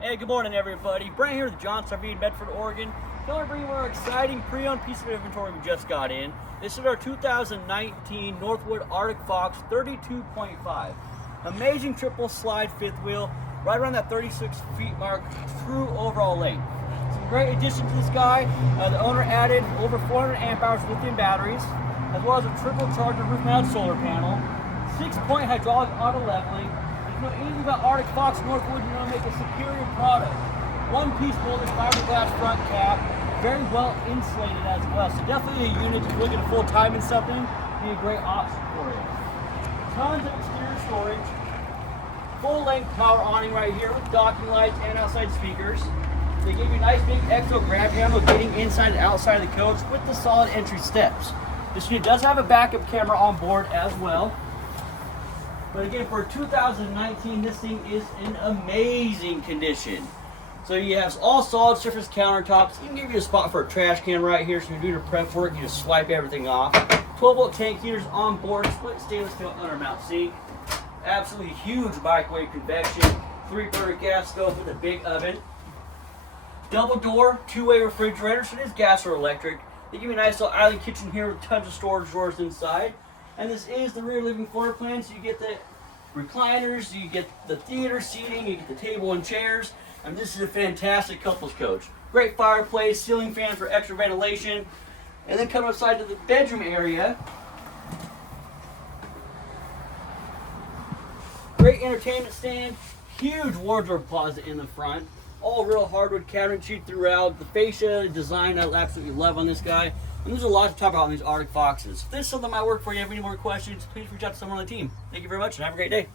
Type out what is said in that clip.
Hey, good morning everybody. Brent here with John's RV in Medford, Oregon. Now we're bringing our exciting pre-owned piece of inventory we just got in. This is our 2019 Northwood Arctic Fox 32.5. Amazing triple slide fifth wheel, right around that 36 feet mark, true overall length. Some great additions to this guy. The owner added over 400 amp hours lithium batteries, as well as a triple charger roof mounted solar panel, 6-point hydraulic auto leveling. You know anything about Arctic Fox Northwood, you know, make a superior product. One-piece molded fiberglass front cap, very well insulated as well. So definitely a unit if you're looking at full time in something, be a great option for you. Tons of exterior storage. Full-length power awning right here with docking lights and outside speakers. They give you a nice big exo grab handle getting inside and outside of the coach with the solid entry steps. This unit does have a backup camera on board as well. But again, for 2019, this thing is in amazing condition. So you have all solid surface countertops. Even give you a spot for a trash can right here, so you're doing your prep work, you just swipe everything off. 12-volt tank heaters on board, split stainless steel undermount sink. Absolutely huge microwave convection. 3-burner gas stove with a big oven. Double door, 2-way refrigerator, so it is gas or electric. They give you a nice little island kitchen here with tons of storage drawers inside. And this is the rear living floor plan, so you get the recliners, you get the theater seating, you get the table and chairs. And this is a fantastic couples coach. Great fireplace, ceiling fan for extra ventilation. And then come outside to the bedroom area. Great entertainment stand, huge wardrobe closet in the front. All real hardwood cabinetry throughout. The fascia design I absolutely love on this guy. And there's a lot to talk about on these Arctic Foxes. If this is something that might work for you, have any more questions, please reach out to someone on the team. Thank you very much and have a great day.